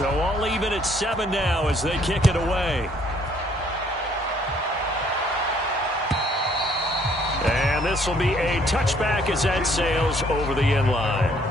So all even at 7 now as they kick it away. And this will be a touchback as that sails over the end line.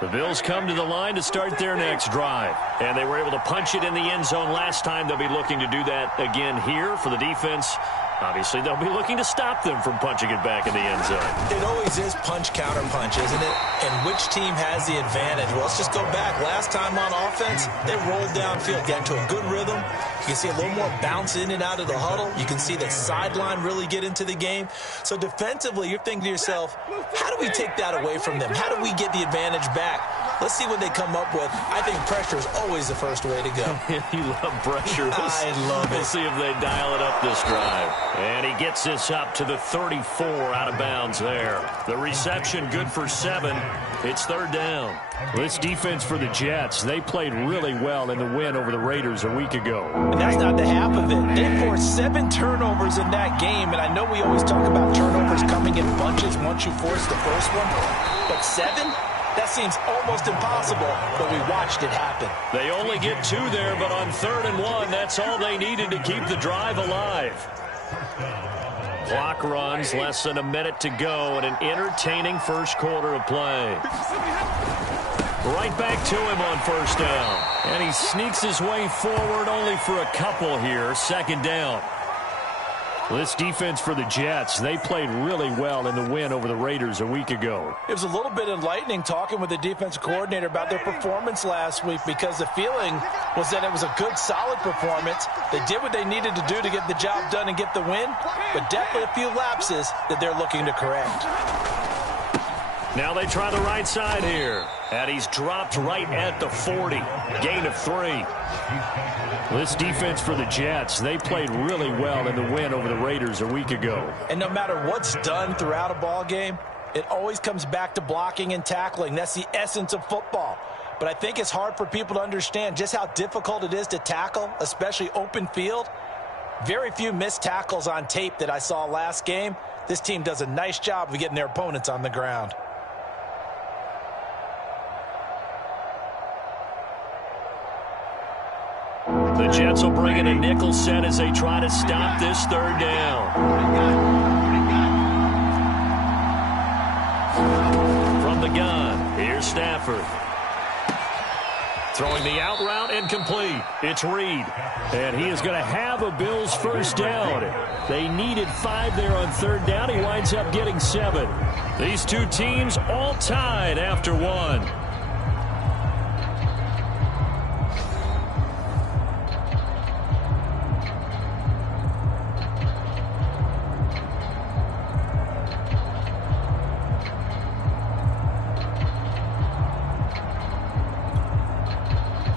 The Bills come to the line to start their next drive. And they were able to punch it in the end zone last time. They'll be looking to do that again here for the defense. Obviously, they'll be looking to stop them from punching it back in the end zone. It always is punch, counter punch, isn't it? And which team has the advantage? Well, let's just go back. Last time on offense, they rolled downfield, got into a good rhythm. You can see a little more bounce in and out of the huddle. You can see the sideline really get into the game. So defensively, you're thinking to yourself, how do we take that away from them? How do we get the advantage back? Let's see what they come up with. I think pressure is always the first way to go. You love pressure. I love it. We'll see if they dial it up this drive. And he gets this up to the 34 out of bounds there. The reception good for 7. It's 3rd down. This defense for the Jets, they played really well in the win over the Raiders a week ago. And that's not the half of it. They forced 7 turnovers in that game. And I know we always talk about turnovers coming in bunches once you force the first one. But 7? That seems almost impossible, but we watched it happen. They only get 2 there, but on 3rd and 1, that's all they needed to keep the drive alive. Clock runs, less than a minute to go, and an entertaining first quarter of play. Right back to him on 1st down. And he sneaks his way forward only for a couple here, 2nd down. This defense for the Jets, they played really well in the win over the Raiders a week ago. It was a little bit enlightening talking with the defensive coordinator about their performance last week because the feeling was that it was a good, solid performance. They did what they needed to do to get the job done and get the win, but definitely a few lapses that they're looking to correct. Now they try the right side here. And he's dropped right at the 40. Gain of 3. This defense for the Jets, they played really well in the win over the Raiders a week ago. And no matter what's done throughout a ball game, it always comes back to blocking and tackling. That's the essence of football. But I think it's hard for people to understand just how difficult it is to tackle, especially open field. Very few missed tackles on tape that I saw last game. This team does a nice job of getting their opponents on the ground. The Jets will bring in a nickel set as they try to stop this 3rd down. From the gun, here's Stafford. Throwing the out route and complete. It's Reed. And he is going to have a Bills 1st down. They needed 5 there on 3rd down. He winds up getting 7. These two teams all tied after 1.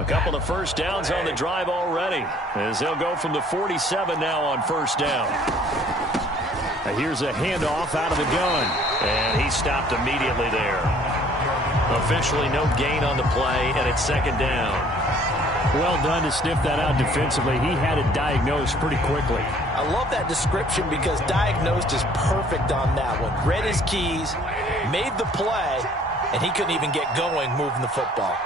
Couple of 1st downs on the drive already as they'll go from the 47 now on 1st down. Now here's a handoff out of the gun, and he stopped immediately there. Officially no gain on the play, and it's 2nd down. Well done to sniff that out defensively. He had it diagnosed pretty quickly. I love that description because diagnosed is perfect on that one. Read his keys, made the play, and he couldn't even get going moving the football.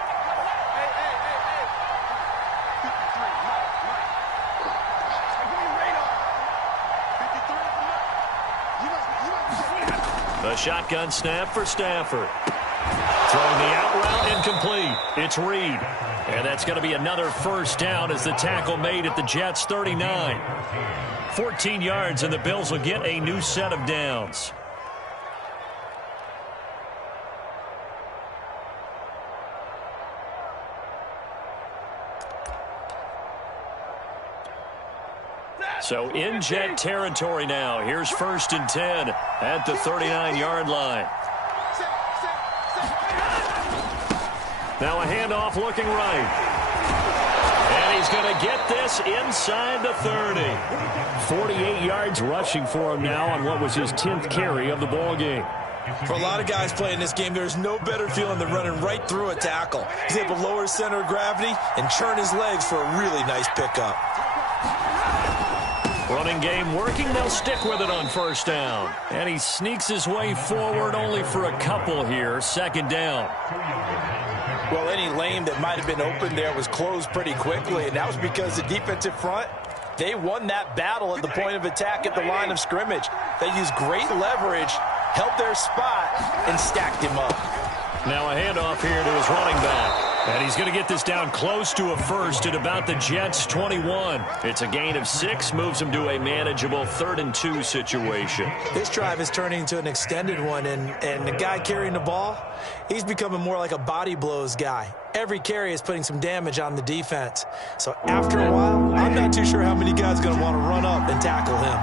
A shotgun snap for Stafford. Throwing the out route incomplete. It's Reed. And that's going to be another 1st down as the tackle made at the Jets' 39. 14 yards, and the Bills will get a new set of downs. So in Jet territory now. Here's 1st and 10 at the 39-yard line. Now a handoff looking right. And he's going to get this inside the 30. 48 yards rushing for him now on what was his 10th carry of the ball game. For a lot of guys playing this game, there's no better feeling than running right through a tackle. He's able to lower his center of gravity and churn his legs for a really nice pickup. Running game working. They'll stick with it on first down. And he sneaks his way forward only for a couple here. Second down. Well, any lane that might have been open there was closed pretty quickly, and that was because the defensive front, they won that battle at the point of attack at the line of scrimmage. They used great leverage, held their spot, and stacked him up. Now a handoff here to his running back. And he's going to get this down close to a first at about the Jets' 21. It's a gain of 6, moves him to a manageable 3rd-and-2 situation. This drive is turning into an extended one, and the guy carrying the ball, he's becoming more like a body blows guy. Every carry is putting some damage on the defense. So after a while, I'm not too sure how many guys are going to want to run up and tackle him.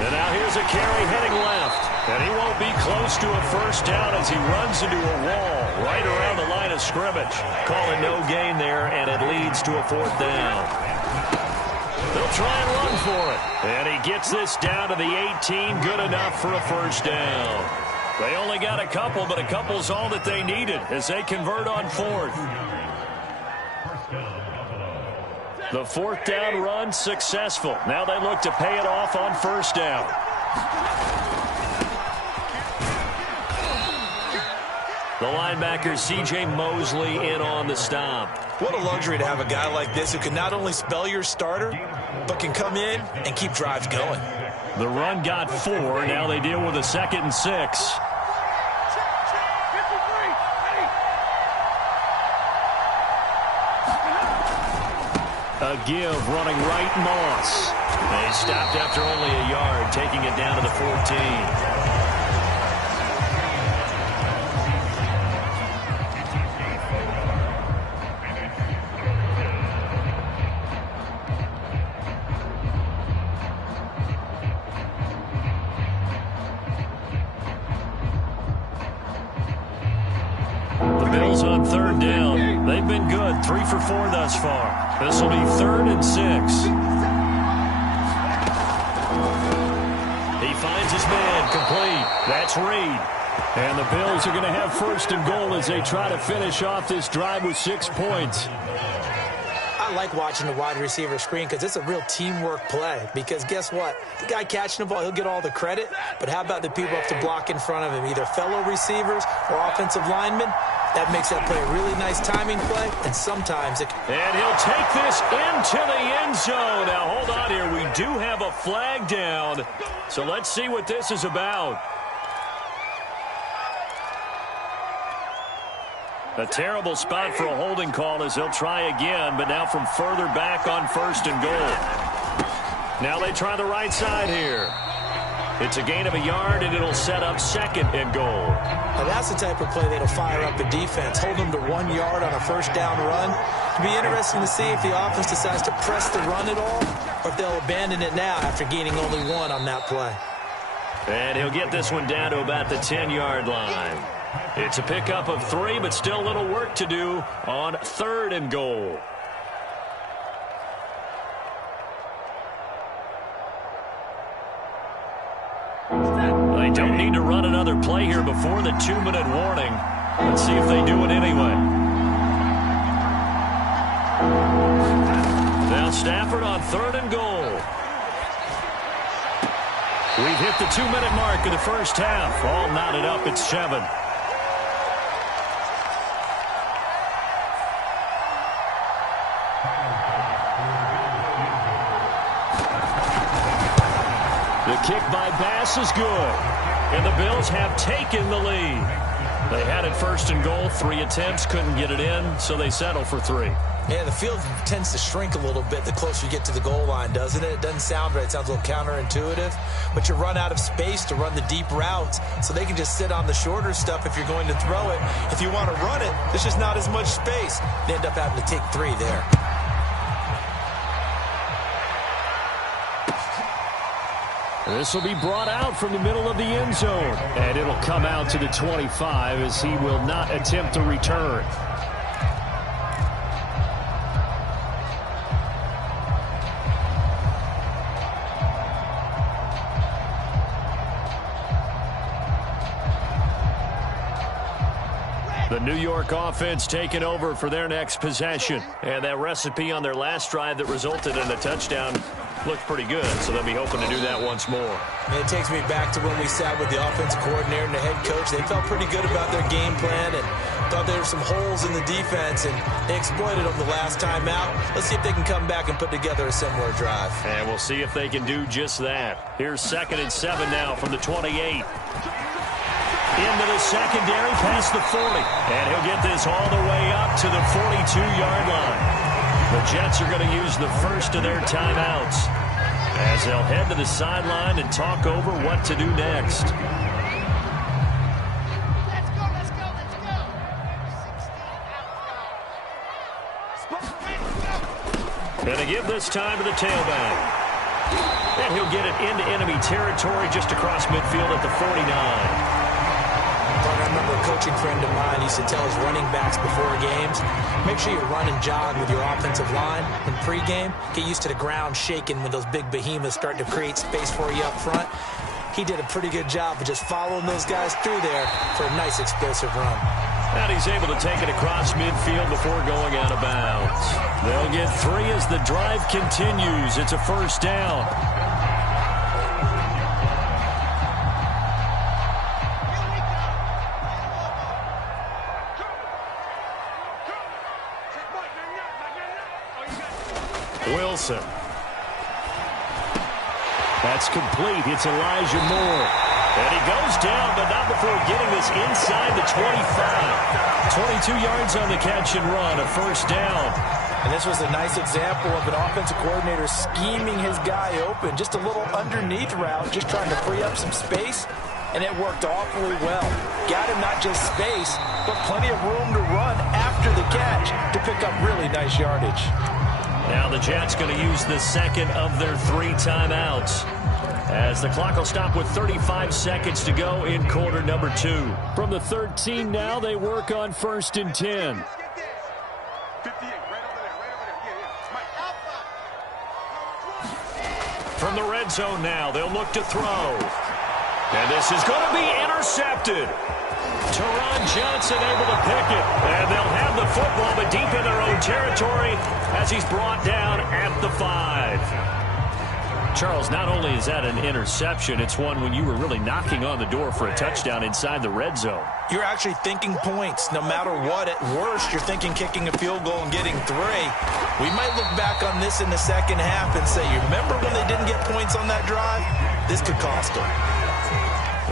And now here's a carry heading left. And he won't be close to a first down as he runs into a wall right around the line of scrimmage. Calling no gain there, and it leads to a 4th down. They'll try and run for it. And he gets this down to the 18, good enough for a first down. They only got a couple, but a couple's all that they needed as they convert on 4th. The 4th down run successful. Now they look to pay it off on first down. The linebacker, C.J. Mosley, in on the stop. What a luxury to have a guy like this who can not only spell your starter, but can come in and keep drives going. The run got 4. Now they deal with a 2nd and 6. A give running right, Moss. They stopped after only a yard, taking it down to the 14. Bills on 3rd down. They've been good, 3 for 4 thus far. This will be 3rd and 6. He finds his man complete. That's Reed. And the Bills are going to have 1st and goal as they try to finish off this drive with 6 points. I like watching the wide receiver screen because it's a real teamwork play. Because guess what? The guy catching the ball, he'll get all the credit. But how about the people up to block in front of him, either fellow receivers or offensive linemen? That makes that play a really nice timing play, and sometimes it... And he'll take this into the end zone. Now, hold on here. We do have a flag down, so let's see what this is about. A terrible spot for a holding call as they'll try again, but now from further back on 1st and goal. Now they try the right side here. It's a gain of a yard, and it'll set up 2nd and goal. Now that's the type of play that'll fire up the defense. Hold them to 1 yard on a 1st down run. It'll be interesting to see if the offense decides to press the run at all, or if they'll abandon it now after gaining only 1 on that play. And he'll get this one down to about the 10-yard line. It's a pickup of 3, but still a little work to do on 3rd and goal. They don't need to run another play here before the 2-minute warning. Let's see if they do it anyway. Now Stafford on 3rd and goal. We've hit the 2-minute mark of the first half. All knotted up at 7. The kick by Bass is good. And the Bills have taken the lead. They had it 1st and goal, 3 attempts, couldn't get it in, so they settle for 3. Yeah, the field tends to shrink a little bit the closer you get to the goal line, doesn't it? It doesn't sound right. It sounds a little counterintuitive. But you run out of space to run the deep routes, so they can just sit on the shorter stuff if you're going to throw it. If you want to run it, there's just not as much space. You end up having to take 3 there. This will be brought out from the middle of the end zone. And it'll come out to the 25 as he will not attempt to return. The New York offense taking over for their next possession. And that recipe on their last drive that resulted in a touchdown looked pretty good, so they'll be hoping to do that once more. It takes me back to when we sat with the offensive coordinator and the head coach. They felt pretty good about their game plan and thought there were some holes in the defense, and they exploited them the last time out. Let's see if they can come back and put together a similar drive. And we'll see if they can do just that. Here's 2nd and 7 now from the 28. Into the secondary, past the 40. And he'll get this all the way up to the 42-yard line. The Jets are going to use the first of their timeouts as they'll head to the sideline and talk over what to do next. Let's go. And they give this time to the tailback. And he'll get it into enemy territory just across midfield at the 49. I remember a coaching friend of mine used to tell his running backs before games, make sure you run and jog with your offensive line in pregame. Get used to the ground shaking when those big behemoths start to create space for you up front. He did a pretty good job of just following those guys through there for a nice explosive run. And he's able to take it across midfield before going out of bounds. They'll get 3 as the drive continues. It's a first down. Wilson. That's complete. It's Elijah Moore. And he goes down, but not before getting this inside the 25. 22 yards on the catch and run, a first down. And this was a nice example of an offensive coordinator scheming his guy open. Just a little underneath route, just trying to free up some space. And it worked awfully well. Got him not just space, but plenty of room to run after the catch to pick up really nice yardage. Now the Jets going to use the second of their 3 timeouts, as the clock will stop with 35 seconds to go in quarter number 2. From the 13 now, they work on 1st and 10. From the red zone now, they'll look to throw. And this is going to be intercepted. Teron Johnson able to pick it. And they'll have the football, but deep in their own territory as he's brought down at the 5. Charles, not only is that an interception, it's one when you were really knocking on the door for a touchdown inside the red zone. You're actually thinking points. No matter what, at worst, you're thinking kicking a field goal and getting 3. We might look back on this in the second half and say, you remember when they didn't get points on that drive? This could cost them.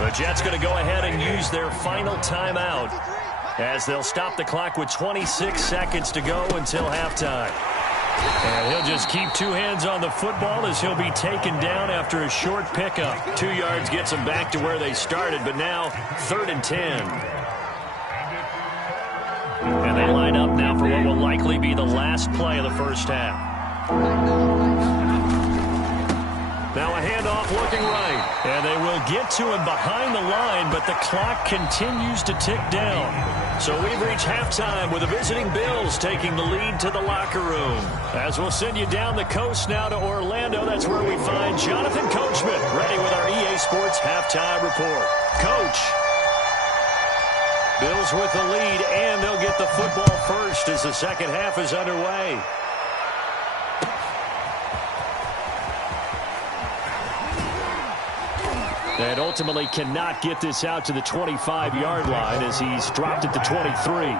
The Jets going to go ahead and use their final timeout as they'll stop the clock with 26 seconds to go until halftime. And he'll just keep 2 hands on the football as he'll be taken down after a short pickup. 2 yards gets them back to where they started, but now 3rd and 10. And they line up now for what will likely be the last play of the first half. Now a handoff looking right, and they will get to him behind the line, but the clock continues to tick down. So we've reached halftime with the visiting Bills taking the lead to the locker room. As we'll send you down the coast now to Orlando, that's where we find Jonathan Coachman, ready with our EA Sports halftime report. Coach. Bills with the lead, and they'll get the football first as the second half is underway. And ultimately cannot get this out to the 25-yard line as he's dropped at the 23.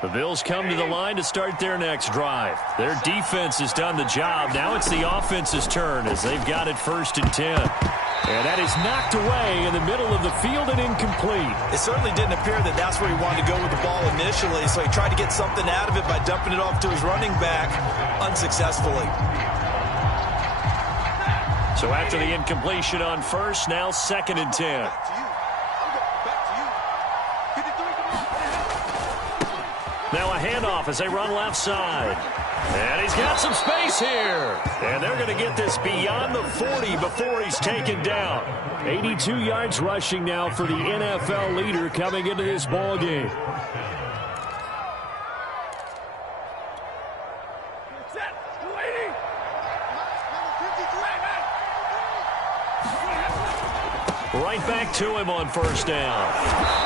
The Bills come to the line to start their next drive. Their defense has done the job. Now it's the offense's turn as they've got it 1st and 10. And that is knocked away in the middle of the field and incomplete. It certainly didn't appear that that's where he wanted to go with the ball initially, so he tried to get something out of it by dumping it off to his running back unsuccessfully. So after the incompletion on 1st, now 2nd and 10. Now a handoff as they run left side. And he's got some space here. And they're going to get this beyond the 40 before he's taken down. 82 yards rushing now for the NFL leader coming into this ball game. Right back to him on first down.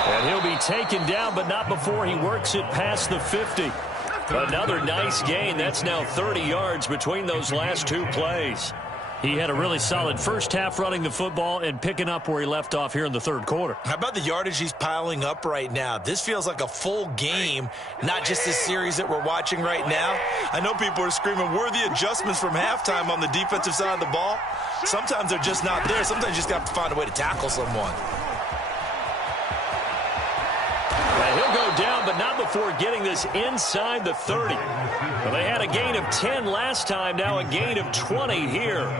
And he'll be taken down, but not before he works it past the 50. Another nice gain. That's now 30 yards between those last two plays. He had a really solid first half running the football and picking up where he left off here in the third quarter. How about the yardage he's piling up right now? This feels like a full game, not just this series that we're watching right now. I know people are screaming, where are the adjustments from halftime on the defensive side of the ball? Sometimes they're just not there. Sometimes you just got to find a way to tackle someone. And he'll go down, but not before getting this inside the 30. Well, they had a gain of 10 last time, now a gain of 20 here.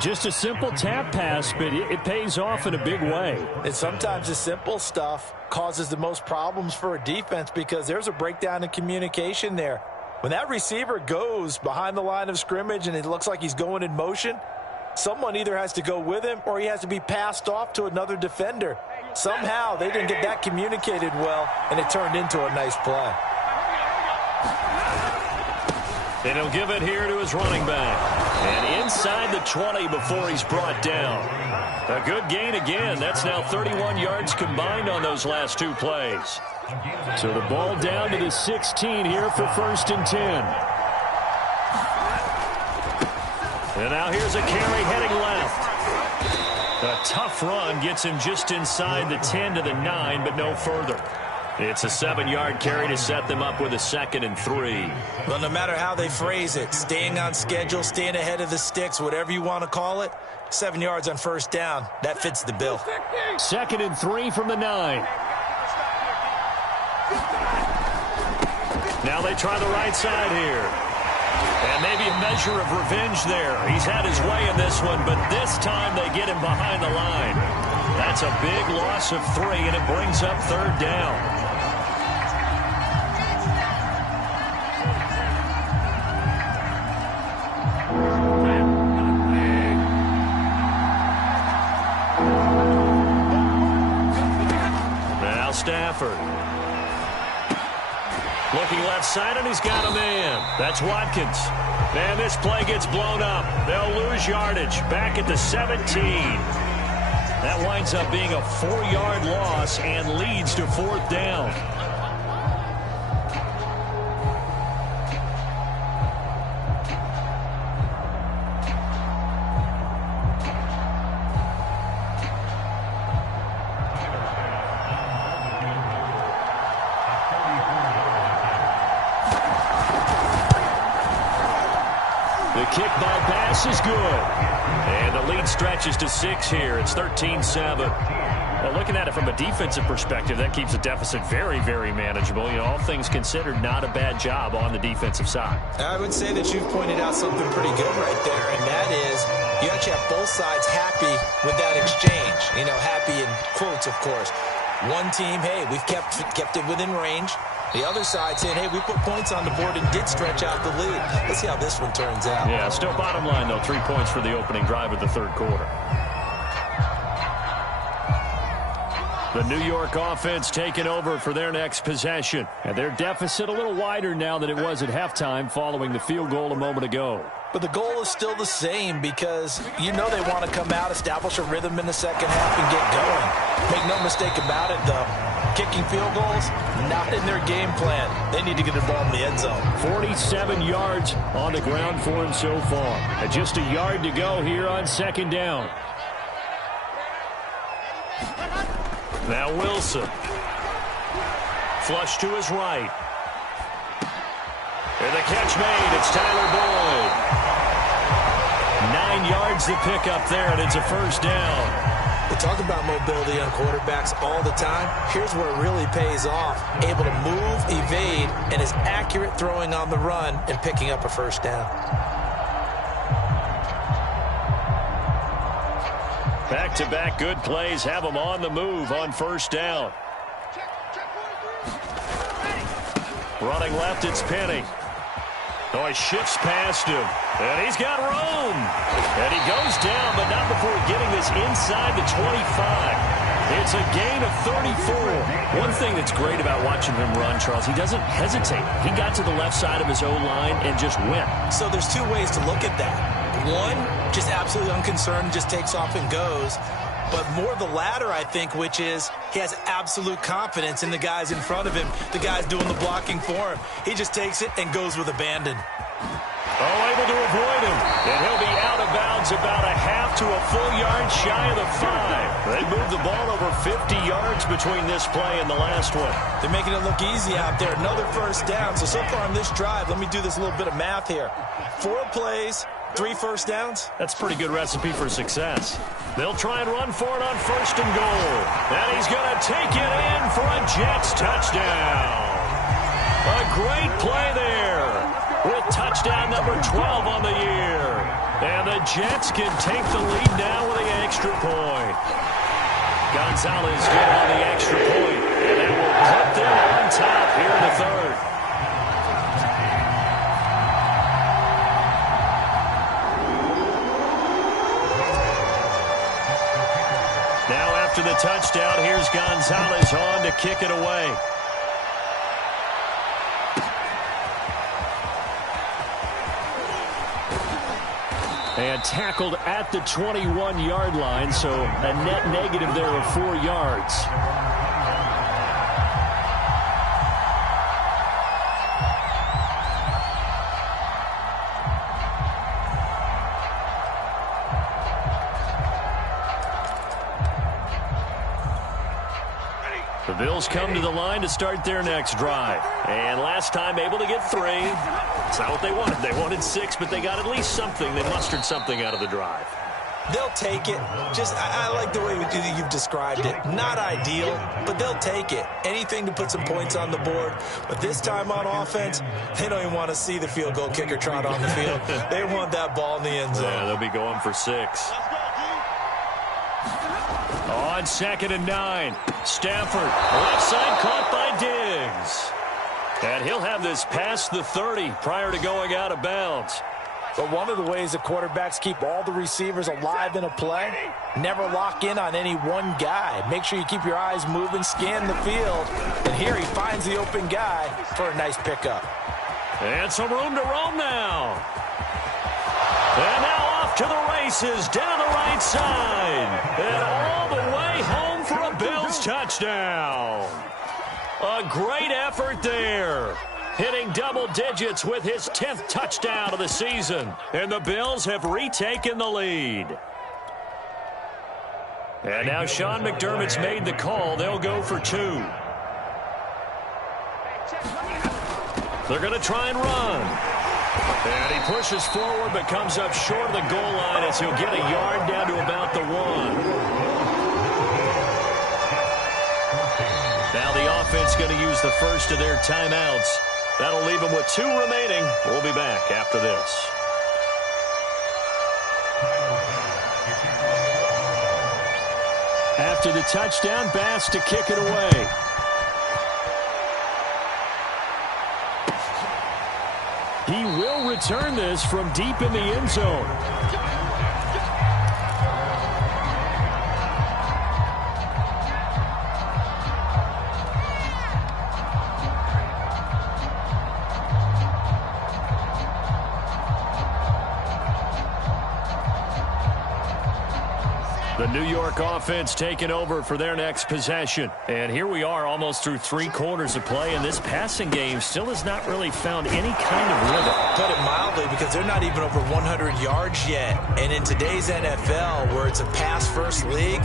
Just a simple tap pass, but it pays off in a big way. And sometimes the simple stuff causes the most problems for a defense because there's a breakdown in communication there. When that receiver goes behind the line of scrimmage and it looks like he's going in motion, someone either has to go with him or he has to be passed off to another defender. Somehow they didn't get that communicated well, and it turned into a nice play. And he'll give it here to his running back. And inside the 20 before he's brought down. A good gain again. That's now 31 yards combined on those last two plays. So the ball down to the 16 here for 1st and 10. And now here's a carry heading left. A tough run gets him just inside the 10 to the 9, but no further. It's a 7-yard carry to set them up with a 2nd and 3. Well, no matter how they phrase it, staying on schedule, staying ahead of the sticks, whatever you want to call it, 7 yards on first down, that fits the bill. 2nd and 3 from the 9. Now they try the right side here. And maybe a measure of revenge there. He's had his way in this one, but this time they get him behind the line. That's a big loss of 3, and it brings up 3rd down. Now Stafford. Looking left side, and he's got a man. That's Watkins. And this play gets blown up. They'll lose yardage back at the 17. That winds up being a 4-yard loss and leads to 4th down. The kick by Bass is good. And the lead stretches to 6 here. It's 13-7. Well, looking at it from a defensive perspective, that keeps the deficit very, very manageable. You know, all things considered, not a bad job on the defensive side. I would say that you've pointed out something pretty good right there, and that is you actually have both sides happy with that exchange. You know, happy in quotes, of course. One team, hey, we've kept it within range. The other side saying, hey, we put points on the board and did stretch out the lead. Let's see how this one turns out. Yeah, still bottom line, though, 3 points for the opening drive of the third quarter. The New York offense taking over for their next possession. And their deficit a little wider now than it was at halftime following the field goal a moment ago. But the goal is still the same because you know they want to come out, establish a rhythm in the second half, and get going. Make no mistake about it, though. Kicking field goals, not in their game plan. They need to get the ball in the end zone. 47 yards on the ground for him so far. And just a yard to go here on 2nd down. Now Wilson. Flush to his right. And the catch made. It's Tyler Boyd. 9 yards to pick up there, and it's a 1st down. We talk about mobility on quarterbacks all the time. Here's where it really pays off. Able to move, evade, and is accurate throwing on the run and picking up a 1st down. Back-to-back good plays have them on the move on 1st down. Running left, it's Penny. Oh, he shifts past him. And he's got room. And he goes down, but not before getting this inside the 25. It's a gain of 34. One thing that's great about watching him run, Charles, he doesn't hesitate. He got to the left side of his O-line and just went. So there's two ways to look at that. One, just absolutely unconcerned, just takes off and goes. But more the latter, I think, which is he has absolute confidence in the guys in front of him, the guys doing the blocking for him. He just takes it and goes with abandon. Oh, able to avoid him. And he'll be out of bounds about a half to a full yard shy of the 5. They moved the ball over 50 yards between this play and the last one. They're making it look easy out there. Another first down. So far on this drive, let me do this little bit of math here. 4 plays, 3 first downs. That's a pretty good recipe for success. They'll try and run for it on 1st and goal. And he's going to take it in for a Jets touchdown. A great play there, with touchdown number 12 on the year. And the Jets can take the lead now with the extra point. Gonzalez good on the extra point, and that will put them on top here in the 3rd. Now after the touchdown, here's Gonzalez on to kick it away. And tackled at the 21-yard line, so a net negative there of 4 yards. The Bills come to the line to start their next drive. And last time able to get 3. It's not what they wanted. They wanted 6, but they got at least something. They mustered something out of the drive. They'll take it. I like the way you've described it. Not ideal, but they'll take it. Anything to put some points on the board. But this time on offense, they don't even want to see the field goal kicker trot on the field. They want that ball in the end zone. Yeah, they'll be going for 6. On 2nd and 9, Stafford, left side caught by Diggs. And he'll have this past the 30 prior to going out of bounds. But one of the ways that quarterbacks keep all the receivers alive in a play, never lock in on any one guy. Make sure you keep your eyes moving, scan the field. And here he finds the open guy for a nice pickup. And some room to roam now. And now off to the races down the right side. And all the way home for a Bills touchdown. A great effort there. Hitting double digits with his 10th touchdown of the season. And the Bills have retaken the lead. And now Sean McDermott's made the call. They'll go for 2. They're going to try and run. And he pushes forward but comes up short of the goal line as he'll get a yard down to about the 1. Now the offense going to use the first of their timeouts. That'll leave them with 2 remaining. We'll be back after this. After the touchdown, Bass to kick it away. He will return this from deep in the end zone. The New York offense taking over for their next possession. And here we are almost through 3 quarters of play, and this passing game still has not really found any kind of rhythm. Put it mildly, because they're not even over 100 yards yet. And in today's NFL, where it's a pass-first league,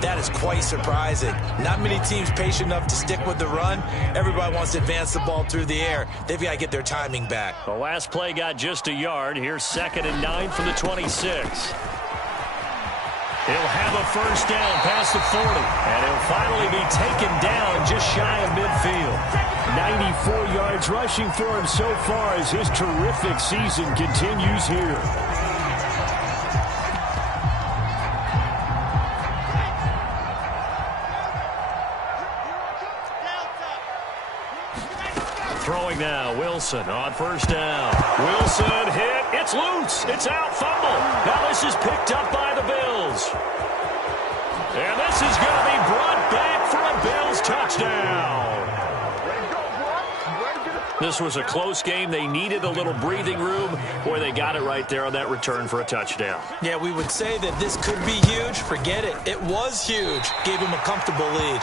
that is quite surprising. Not many teams patient enough to stick with the run. Everybody wants to advance the ball through the air. They've got to get their timing back. The last play got just a yard. Here's 2nd and 9 from the 26. He'll have a first down past the 40, and he'll finally be taken down just shy of midfield. 94 yards rushing for him so far as his terrific season continues here. Throwing now. Wilson on first down. Wilson hit. It's loose. It's out. Fumble. Now this is picked up by the Bills. And this is going to be brought back for a Bills touchdown. This was a close game. They needed a little breathing room. Boy, they got it right there on that return for a touchdown. Yeah, we would say that this could be huge. Forget it. It was huge. Gave him a comfortable lead.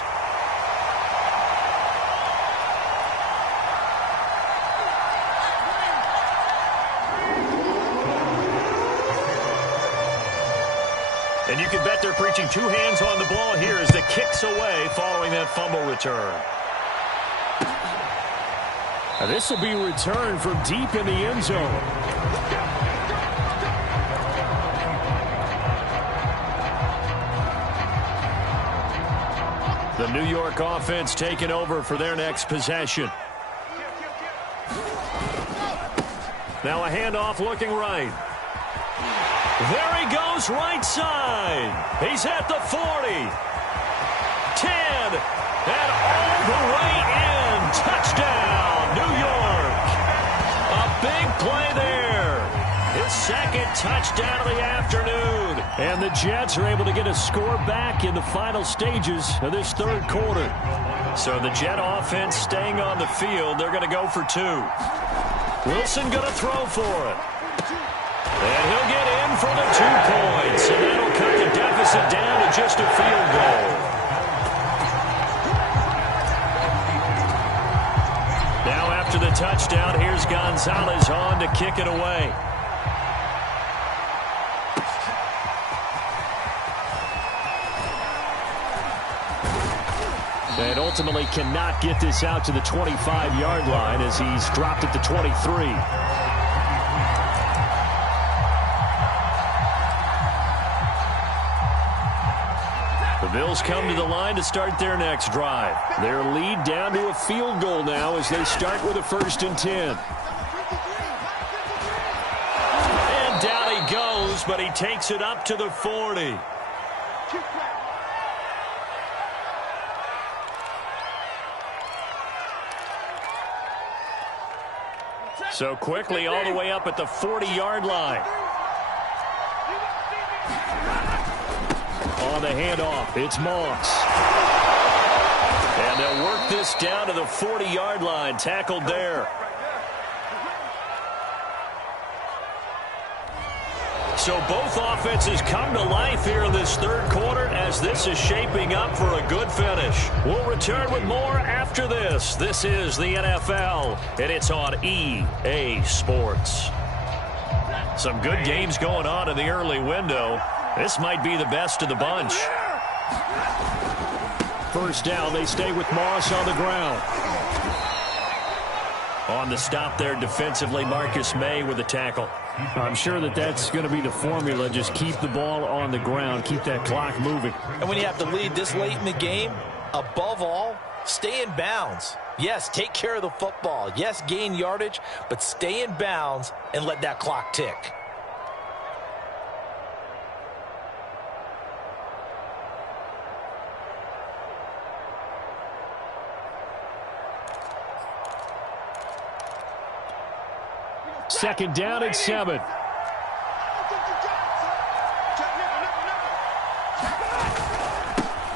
And you can bet they're preaching two hands on the ball here as the kick's away following that fumble return. This will be returned from deep in the end zone. The New York offense taking over for their next possession. Now a handoff looking right. There he goes right side. He's at the 40. 10. And all the way in. Touchdown, New York. A big play there. His second touchdown of the afternoon. And the Jets are able to get a score back in the final stages of this third quarter. So the Jet offense staying on the field. They're going to go for two. Wilson going to throw for it. And he'll get in for the 2 points. And that'll cut the deficit down to just a field goal. Now after the touchdown, here's Gonzalez on to kick it away. And ultimately cannot get this out to the 25-yard line as he's dropped at the 23. The Bills come to the line to start their next drive. Their lead down to a field goal now as they start with a 1st and 10. And down he goes, but he takes it up to the 40. So quickly all the way up at the 40-yard line. On the handoff, it's Moss. And they'll work this down to the 40-yard line, tackled there. So both offenses come to life here in this third quarter as this is shaping up for a good finish. We'll return with more after this. This is the NFL, and it's on EA Sports. Some good games going on in the early window. This might be the best of the bunch. First down, they stay with Moss on the ground. On the stop there defensively, Marcus May with the tackle. I'm sure that that's going to be the formula. Just keep the ball on the ground. Keep that clock moving. And when you have to lead this late in the game, above all, stay in bounds. Yes, take care of the football. Yes, gain yardage, but stay in bounds and let that clock tick. Second down and 7.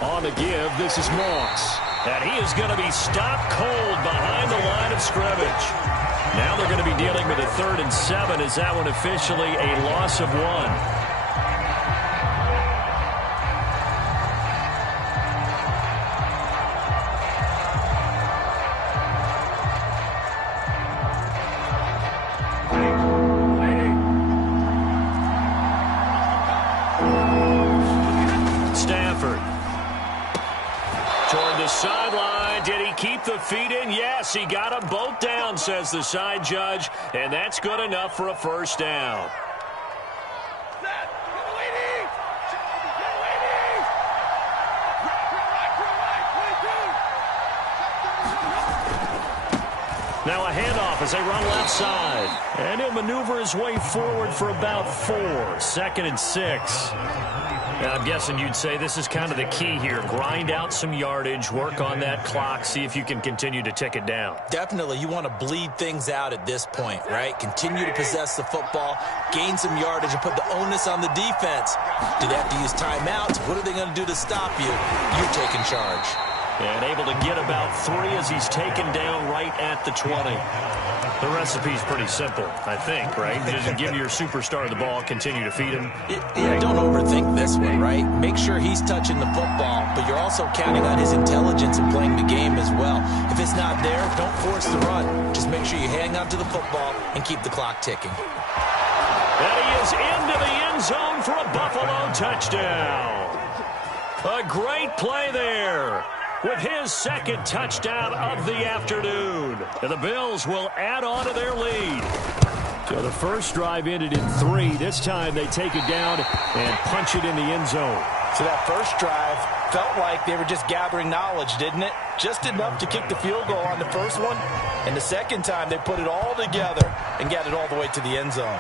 On the give, this is Moss. And he is going to be stopped cold behind the line of scrimmage. Now they're going to be dealing with a 3rd and 7. Is that one officially a loss of 1? The feet in, yes, he got them both down, says the side judge, and that's good enough for a first down. Now a handoff as they run left side, and he'll maneuver his way forward for about 4. 2nd and 6. Now, I'm guessing you'd say this is kind of the key here. Grind out some yardage, work on that clock, see if you can continue to tick it down. Definitely, you want to bleed things out at this point, right? Continue to possess the football, gain some yardage, and put the onus on the defense. Do they have to use timeouts? What are they going to do to stop you? You're taking charge. And able to get about 3 as he's taken down right at the 20. The recipe's pretty simple, I think, right? Just give your superstar the ball, continue to feed him. Yeah, don't overthink this one, right? Make sure he's touching the football, but you're also counting on his intelligence and playing the game as well. If it's not there, don't force the run. Just make sure you hang on to the football and keep the clock ticking. And he is into the end zone for a Buffalo touchdown. A great play there, with his second touchdown of the afternoon. And the Bills will add on to their lead. So the first drive ended in 3. This time they take it down and punch it in the end zone. So that first drive felt like they were just gathering knowledge, didn't it? Just enough to kick the field goal on the first one. And the second time they put it all together and got it all the way to the end zone.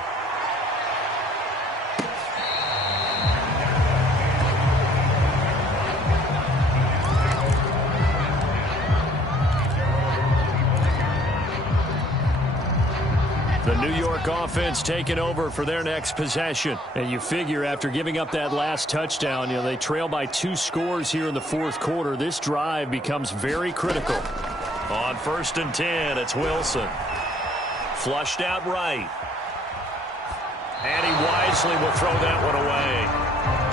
The New York offense taking over for their next possession. And you figure after giving up that last touchdown, they trail by 2 scores here in the fourth quarter. This drive becomes very critical. On 1st and 10, it's Wilson. Flushed out right. And he wisely will throw that one away.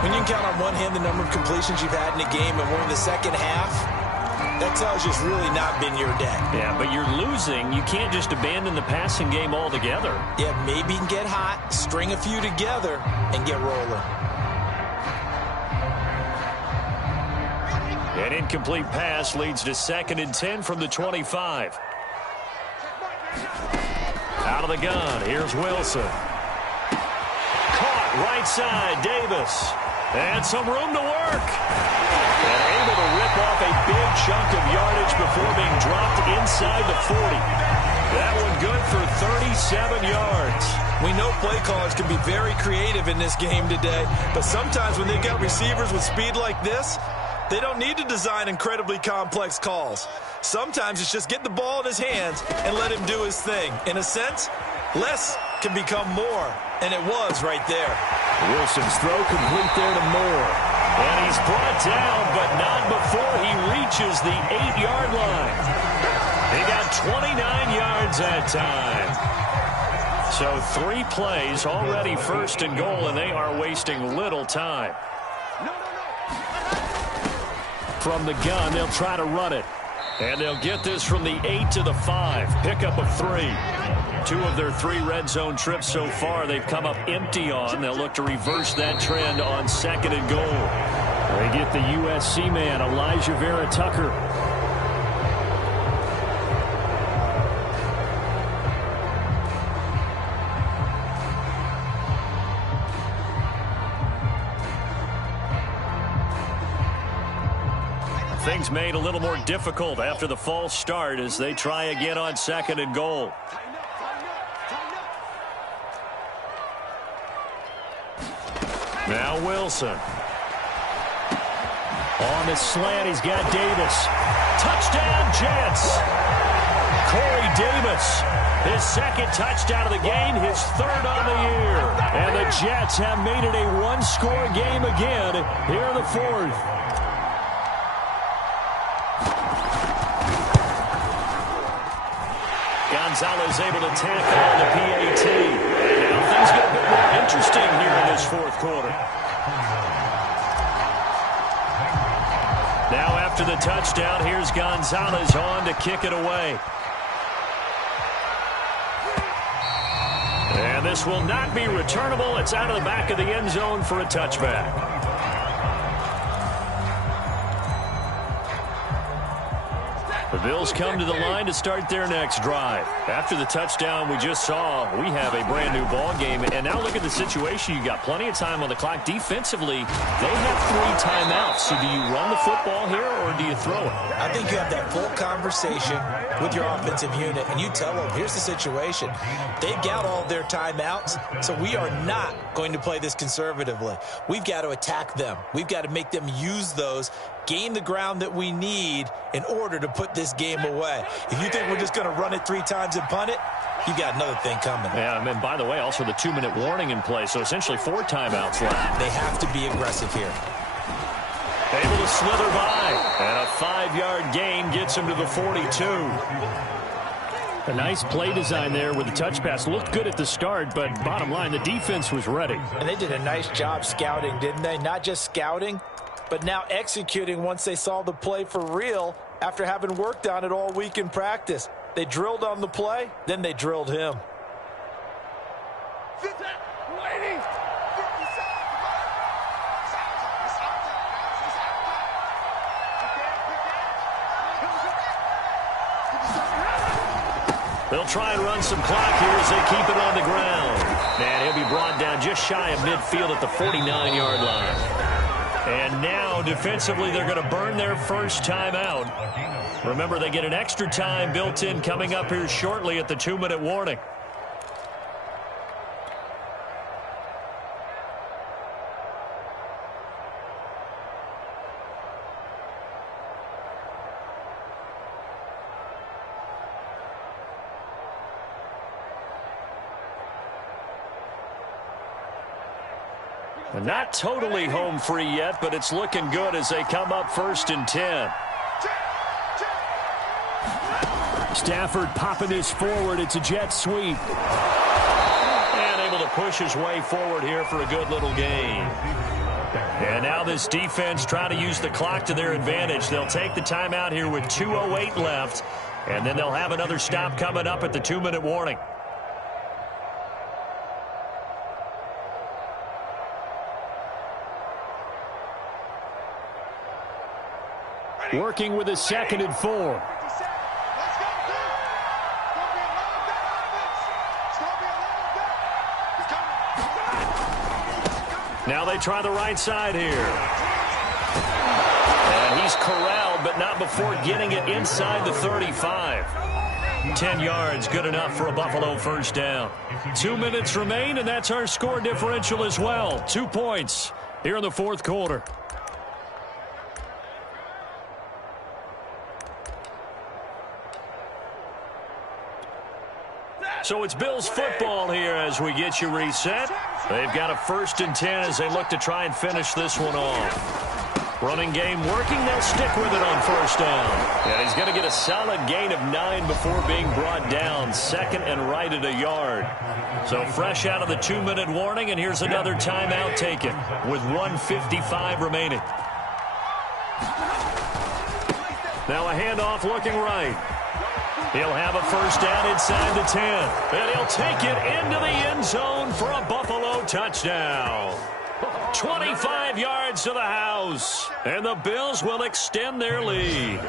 When you can count on one hand the number of completions you've had in a game and we're in the second half, that tells you it's really not been your day. Yeah, but you're losing. You can't just abandon the passing game altogether. Yeah, maybe you can get hot, string a few together, and get rolling. An incomplete pass leads to 2nd and 10 from the 25. Out of the gun, here's Wilson. Caught right side, Davis. And some room to work. And able to rip off a big chunk of yardage before being dropped inside the 40. That one good for 37 yards. We know play callers can be very creative in this game today, but sometimes when they've got receivers with speed like this, they don't need to design incredibly complex calls. Sometimes it's just get the ball in his hands and let him do his thing. In a sense, less can become more, and it was right there. Wilson's throw complete there to Moore. And he's brought down, but not before he reaches the 8-yard line. He got 29 yards that time. So 3 plays, already 1st and goal, and they are wasting little time. From the gun, they'll try to run it. And they'll get this from the 8 to the 5. Pickup of 3. 2 of their 3 red zone trips so far they've come up empty on. They'll look to reverse that trend on 2nd and goal. They get the USC man, AEverett Tucker. Things made a little more difficult after the false start as they try again on 2nd and goal. Now Wilson. On the slant, he's got Davis. Touchdown, Jets. Corey Davis, his 2nd touchdown of the game, his 3rd on the year. And the Jets have made it a 1-score game again here in the 4th. Gonzalez able to tackle on the PAT. And now things get a bit more interesting here in this 4th quarter. Now after the touchdown, here's Gonzalez on to kick it away. And this will not be returnable. It's out of the back of the end zone for a touchback. The Bills come to the line to start their next drive. After the touchdown we just saw, we have a brand new ball game. And now look at the situation. You got plenty of time on the clock. Defensively, they have 3 timeouts. So do you run the football here or do you throw it? I think you have that full conversation with your offensive unit, and you tell them, here's the situation. They've got all of their timeouts, so we are not going to play this conservatively. We've got to attack them. We've got to make them use those, gain the ground that we need in order to put this game away. If you think we're just going to run it 3 times and punt it, you got another thing coming. Yeah, and by the way, also the 2-minute warning in play, so essentially 4 timeouts left. They have to be aggressive here. Able to slither by, and a 5-yard gain gets him to the 42. A nice play design there with the touch pass. Looked good at the start, but bottom line, the defense was ready. And they did a nice job scouting, didn't they? Not just scouting, but now executing once they saw the play for real after having worked on it all week in practice. They drilled on the play, then they drilled him. They'll try and run some clock here as they keep it on the ground. And he'll be brought down just shy of midfield at the 49-yard line. And now, defensively, they're going to burn their first timeout. Remember, they get an extra time built in coming up here shortly at the 2-minute warning. Not totally home free yet, but it's looking good as they come up 1st and 10. Stafford popping this forward. It's a jet sweep. And able to push his way forward here for a good little gain. And now this defense trying to use the clock to their advantage. They'll take the timeout here with 2:08 left, and then they'll have another stop coming up at the 2-minute warning. Working with a 2nd and 4. Now they try the right side here. And he's corralled, but not before getting it inside the 35. 10 yards, good enough for a Buffalo first down. 2 minutes remain, and that's our score differential as well. 2 points here in the 4th quarter. So it's Bills football here as we get you reset. They've got a 1st and 10 as they look to try and finish this one off. Running game working. They'll stick with it on 1st down. And he's going to get a solid gain of 9 before being brought down. 2nd and right at a yard. So fresh out of the 2-minute warning, and here's another timeout taken with 1:55 remaining. Now a handoff looking right. He'll have a 1st down inside the 10. And he'll take it into the end zone for a Buffalo touchdown. 25 yards to the house. And the Bills will extend their lead.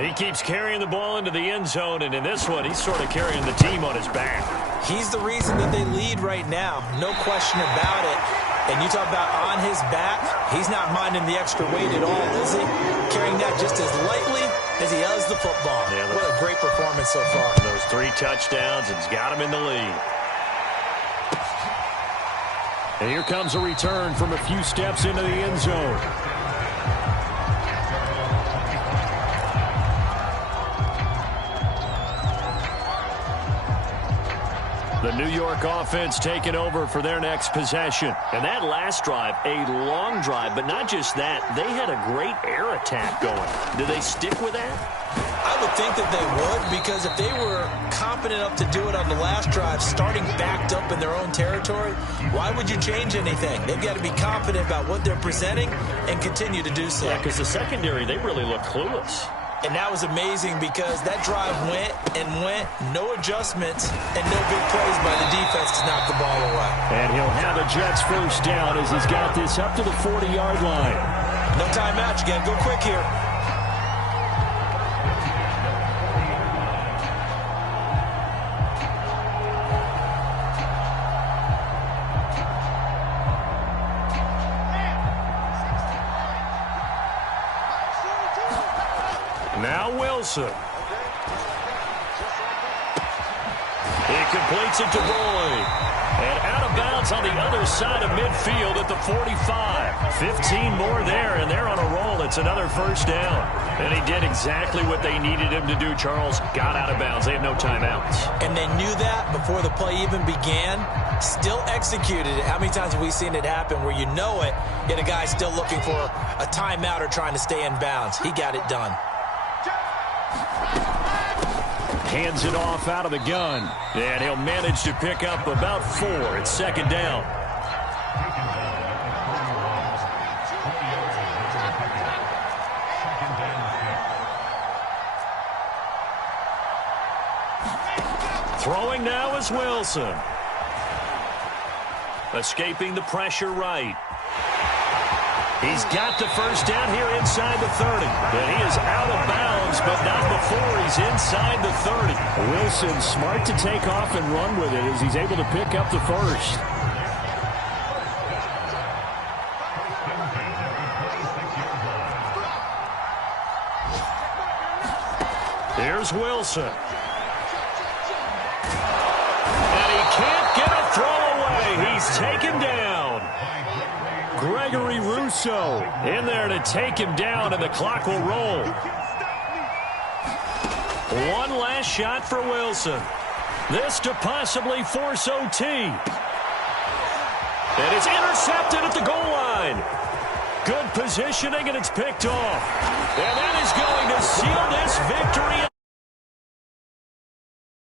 He keeps carrying the ball into the end zone, and in this one, he's sort of carrying the team on his back. He's the reason that they lead right now. No question about it. And you talk about on his back, he's not minding the extra weight at all, is he? Carrying that just as lightly as he does the football. Yeah, what a great performance so far. Those 3 touchdowns, it's got him in the lead. And here comes a return from a few steps into the end zone. The New York offense taking over for their next possession. And that last drive, a long drive, but not just that. They had a great air attack going. Do they stick with that? I would think that they would, because if they were competent enough to do it on the last drive, starting backed up in their own territory, why would you change anything? They've got to be confident about what they're presenting and continue to do so. Yeah, because the secondary, they really look clueless. And that was amazing because that drive went and went, no adjustments, and no big plays by the defense to knock the ball away. And he'll have a Jets first down as he's got this up to the 40-yard line. No timeout. You got to go quick here. Wilson. He completes it to Boyd. And out of bounds on the other side of midfield at the 45. 15 more there, and they're on a roll. It's another first down. And he did exactly what they needed him to do, Charles. Got out of bounds. They have no timeouts. And they knew that before the play even began. Still executed it. How many times have we seen it happen where you know it, yet a guy's still looking for a timeout or trying to stay in bounds? He got it done. Hands it off out of the gun. And he'll manage to pick up about 4. It's second down. Throwing now is Wilson. Escaping the pressure right. He's got the first down here inside the 30. And he is out of bounds, but not before he's inside the 30. Wilson smart to take off and run with it as he's able to pick up the first. Here's Wilson. And he can't get a throw away. He's taken down. Gregory Rousseau in there to take him down, and the clock will roll. One last shot for Wilson. This to possibly force OT. And it's intercepted at the goal line. Good positioning, and it's picked off. And that is going to seal this victory.